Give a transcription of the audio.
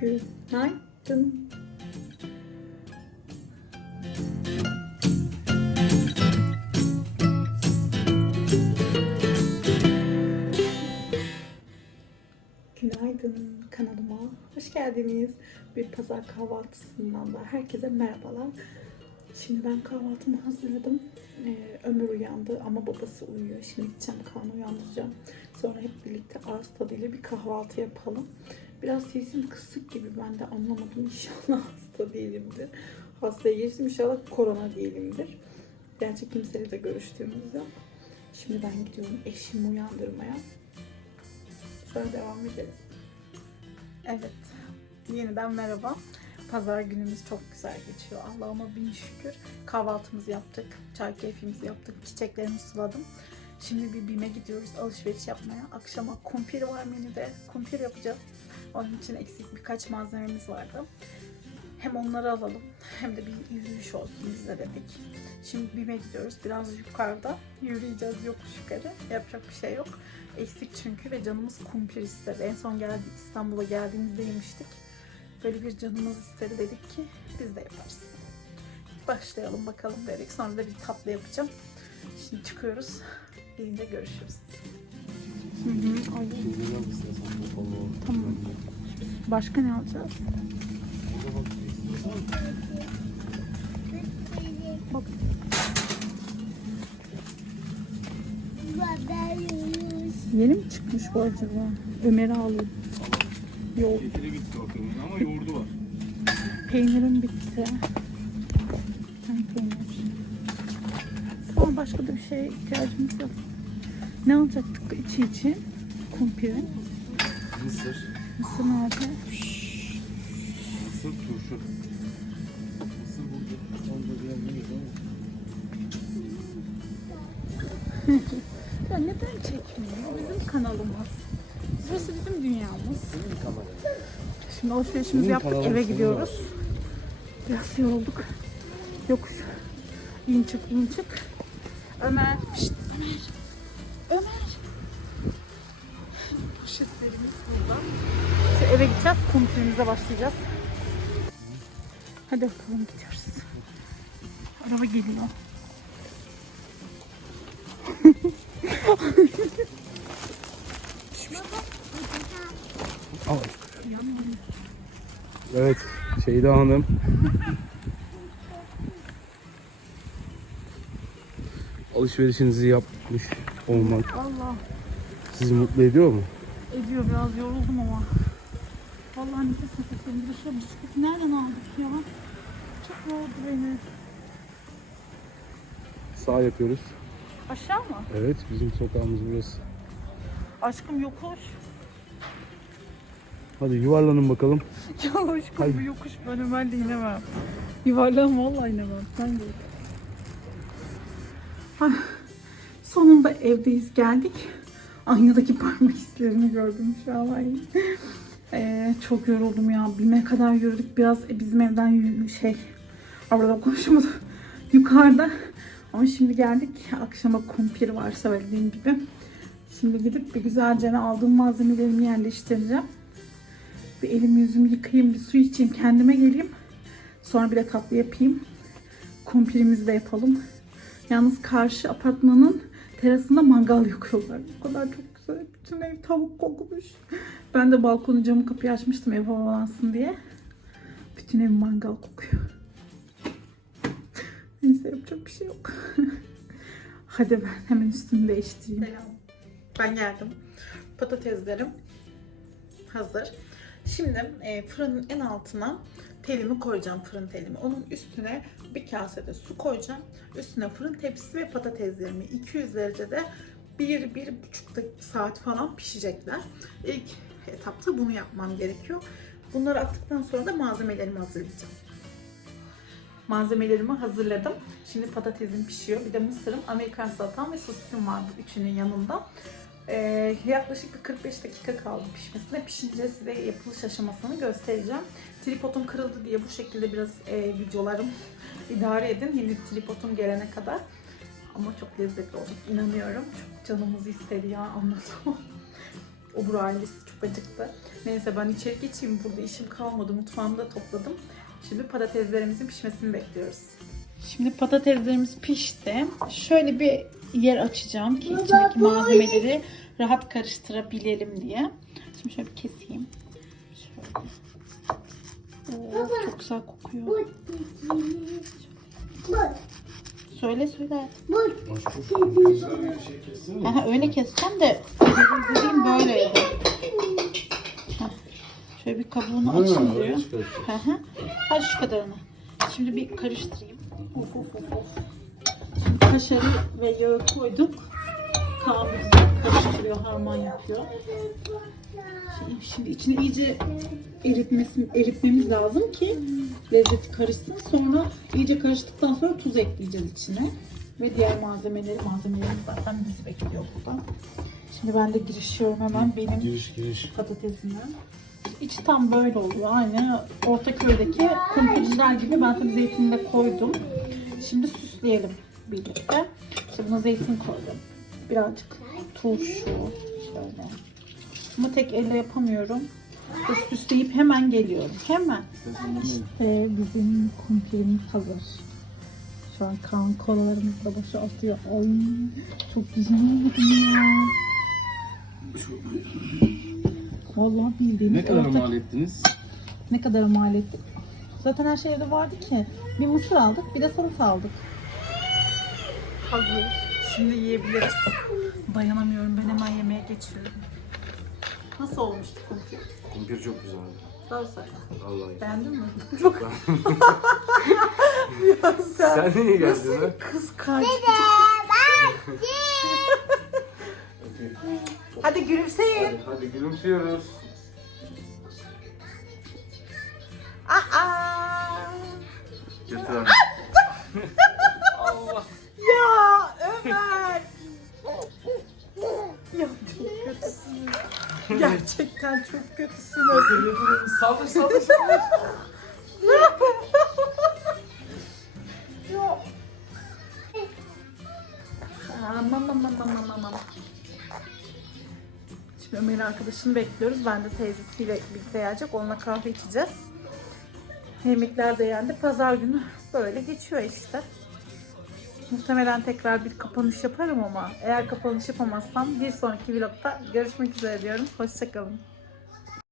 Günaydın. Günaydın kanalıma. Hoş geldiniz. Bir pazar kahvaltısından da herkese merhabalar. Şimdi ben kahvaltımı hazırladım. Ee, Ömer uyandı ama babası uyuyor. Şimdi gideceğim Kaan'ı uyandıracağım. Sonra hep birlikte ağız tadıyla bir kahvaltı yapalım. Biraz sesim kısık gibi ben de anlamadım. İnşallah hasta değilimdir. Hastaya geçtim inşallah korona değilimdir. Gerçi kimseyle de görüştüğümüz yok. Şimdi ben gidiyorum eşimi uyandırmaya. Sonra devam ederiz. Evet. Yeniden merhaba. Pazar günümüz çok güzel geçiyor. Allah'ıma bin şükür. Kahvaltımızı yaptık. Çay keyfimizi yaptık. Çiçeklerimi suladım. Şimdi bir BİM'e gidiyoruz alışveriş yapmaya. Akşama kumpir var menüde. Kumpir yapacağız. Onun için eksik birkaç malzememiz vardı. Hem onları alalım hem de bir yürüyüş olsun bize dedik. Şimdi BİM'e gidiyoruz. Biraz yukarıda yürüyeceğiz yokuş yukarı. Yapacak bir şey yok. Eksik çünkü ve canımız kumpir istedi. En son geldi İstanbul'a geldiğimizde yemiştik. Böyle bir canımız istedi dedik ki biz de yaparız. Başlayalım bakalım dedik. Sonra da bir tatlı yapacağım. Şimdi çıkıyoruz. Gelince görüşürüz. Hı hı, ay. Tamam. Başka ne alacağız? Bak. Yeni mi çıkmış bu acaba? Ömer'i alayım. Yok. Getiri bitti bakımın ama yoğurdu var. Peynirim bitti. Ben peynir. Tamam başka da bir şeye ihtiyacımız yok. Ne alacaktık içi için? Kumpirin. Mısır. Mısır nerede? Mısır turşu. Mısır burada. Onda bir yerdeyiz ama. Ya neden çekmiyor? Bizim kanalımız. Burası bizim dünyamız. Şimdi alışverişimizi yaptık eve gidiyoruz. Biraz yorulduk. Yokuş. İn çık in çık. Ömer. Şşt, Ömer. Ömer. Poşetlerimiz burada. Şimdi eve gideceğiz. Kumpirimize başlayacağız. Hadi bakalım gidiyoruz. Araba geliyor. Al. Evet. Şeyda Hanım. Alışverişinizi yapmış olmak Allah. sizi mutlu ediyor mu? Ediyor biraz yoruldum ama. Vallahi nefes nefeseyim. Bir şu bisikleti nereden aldık ya? Çok yordu beni. Sağ yapıyoruz. Aşağı mı? Evet bizim sokağımız burası. Aşkım yokuş. Hadi yuvarlanın bakalım. Ya aşkım Hayır. bu yokuş ben Ömer'le inemem. Yuvarlan vallahi inemem. Sen de. Sonunda evdeyiz geldik. Aynadaki parmak izlerini gördüm şu an. Ee, çok yoruldum ya. Bime kadar yürüdük. Biraz e, bizim evden şey arada konuşamadım. Yukarıda. Ama şimdi geldik. Akşama kumpir var söylediğim gibi. Şimdi gidip bir güzelce aldığım malzemelerimi yerleştireceğim. Bir elimi yüzümü yıkayayım, bir su içeyim, kendime geleyim. Sonra bir de tatlı yapayım. Kumpirimizi de yapalım. Yalnız karşı apartmanın terasında mangal yakıyorlar. O kadar çok güzel. Bütün ev tavuk kokmuş. Ben de balkonu camı kapıyı açmıştım ev havalansın diye. Bütün ev mangal kokuyor. Neyse yapacak bir şey yok. Hadi ben hemen üstümü değiştireyim. Selam. Ben geldim. Patateslerim hazır. Şimdi e, fırının en altına telimi koyacağım fırın telimi. Onun üstüne bir kasede su koyacağım. Üstüne fırın tepsisi ve patateslerimi 200 derecede 1 bir, buçuk dak- saat falan pişecekler. İlk etapta bunu yapmam gerekiyor. Bunları attıktan sonra da malzemelerimi hazırlayacağım. Malzemelerimi hazırladım. Şimdi patatesim pişiyor. Bir de mısırım, Amerikan salatam ve sosisim var bu üçünün yanında. Ee, yaklaşık bir 45 dakika kaldı pişmesine. Pişince size yapılış aşamasını göstereceğim. Tripodum kırıldı diye bu şekilde biraz e, videolarım idare edin. Yeni tripodum gelene kadar. Ama çok lezzetli olacak inanıyorum. Çok canımız istedi ya anlatamam. Obur ailesi çok acıktı. Neyse ben içeri geçeyim. Burada işim kalmadı. Mutfağımı da topladım. Şimdi patateslerimizin pişmesini bekliyoruz. Şimdi patateslerimiz pişti. Şöyle bir yer açacağım ki içindeki malzemeleri rahat karıştırabilelim diye. Şimdi şöyle bir keseyim. Şöyle. Oo, çok güzel kokuyor. Söyle söyle. Aha, öyle keseceğim de dediğim. Heh. Şöyle bir kabuğunu açın diyor. Hı hı. Hadi şu kadarını. Şimdi bir karıştırayım. Of of of kaşarı ve yağı koyduk. Kaan güzel karıştırıyor, harman yapıyor. Şimdi, şimdi içine iyice eritmesi, eritmemiz lazım ki lezzeti karışsın. Sonra iyice karıştıktan sonra tuz ekleyeceğiz içine. Ve diğer malzemeleri, malzemelerimiz zaten bizi bekliyor burada. Şimdi ben de girişiyorum hemen benim Giriş giriş. patatesinden. İçi tam böyle oluyor. Aynı Ortaköy'deki kumpirciler gibi ben tabii zeytini de koydum. Şimdi süsleyelim birlikte. İşte buna zeytin koydum. Birazcık turşu. Şöyle. Ama tek elle yapamıyorum. Ve süsleyip hemen geliyorum. Hemen. İşte bizim kumpirimiz hazır. Şu an kan kolalarımız da boşaltıyor. Ay çok güzel ya. Vallahi bildiğiniz Ne kadar ortak- mal ettiniz? ne kadar mal ettik? Zaten her şey evde vardı ki. Bir mısır aldık, bir de salata aldık. Hazır. Şimdi yiyebiliriz. Dayanamıyorum. Ben hemen yemeğe geçiyorum. Nasıl olmuştu kumpir? Kumpir çok güzeldi. Doğru söyle. Vallahi. Beğendin mi? Çok. ya sen, Sen niye geldin nasıl ha? kız kardeş? Hadi gülümseyin. Hadi gülümsüyoruz. Aa! Abi. Gerçekten çok kötüsünüz. Saldır saldır saldır. Ya. Aman aman aman aman. Şimdi Ömer'in arkadaşını bekliyoruz. Ben de teyzesiyle birlikte gelecek. Onunla kahve içeceğiz. Yemekler de yendi. Pazar günü böyle geçiyor işte. Muhtemelen tekrar bir kapanış yaparım ama eğer kapanış yapamazsam bir sonraki vlogda görüşmek üzere diyorum. Hoşçakalın.